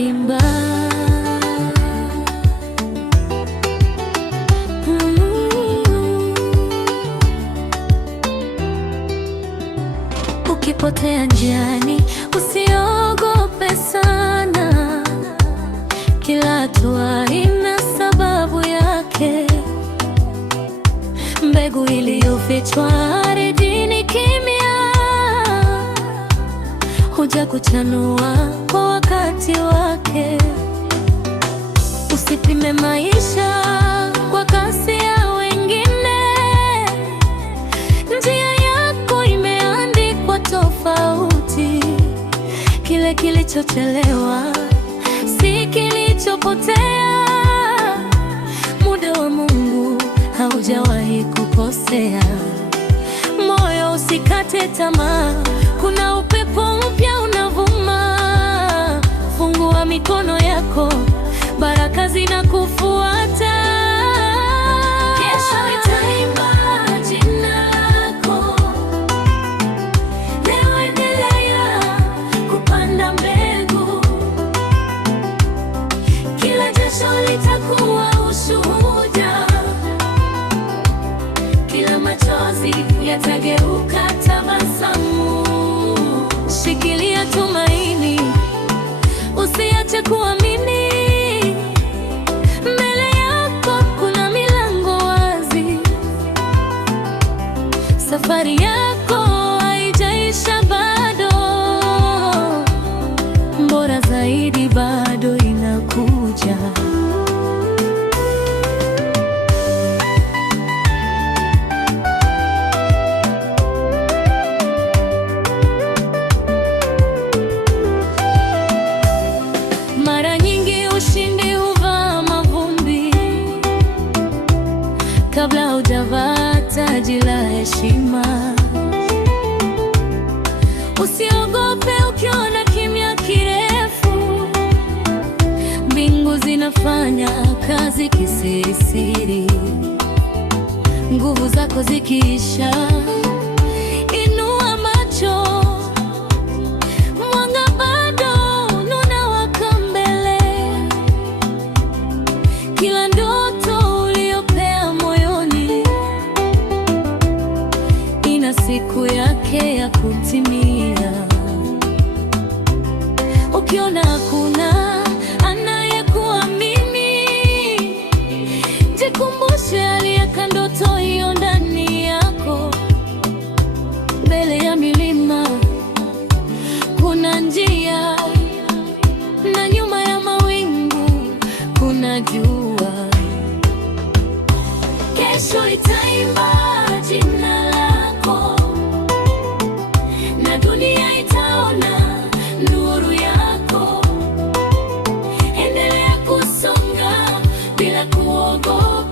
itaimba. Ukipotea njiani, usiogope sana. Kila hatua ina sababu yake. Mbegu iliyofichwa ardhini kimya huja kuchanua kwa wakati wake. Usipime maisha kwa kasi ya wengine. Njia yako imeandikwa tofauti. Kile kilichochelewa si kilichopotea. Muda wa Mungu haujawahi kukosea. Moyo usikate tamaa, kuna upepo mpya unavuma. Fungua mikono yako, baraka zinakufuata. Kesho itaimba jina lako. Leo endelea kupanda mbegu. Kila jasho litakuwa ushuhuda. Kila machozi yatageuka tabasamu. Shikilia tumaini, usiache kuamini. Mbele yako kuna milango wazi. Safari yako haijaisha bado. Bora zaidi bado inakuja. Mara nyingi ushindi huvaa mavumbi kabla hujavaa taji la heshima. Usiogope ukiona kimya kirefu. Mbingu zinafanya kazi kisirisiri. Nguvu zako zikiisha, inua macho. Mwanga bado unawaka mbele. Kila ndoto uliyopea moyoni ina siku yake ya kutimia. Ukiona hakuna anayekuamini, jikumbushe aliyeka ndoto hiyo ndani yako. Mbele ya milima kuna njia, na nyuma ya mawingu kuna jua. Kesho itaimba jina lako, na dunia itaona nuru yako. Endelea kusonga bila kuogopa.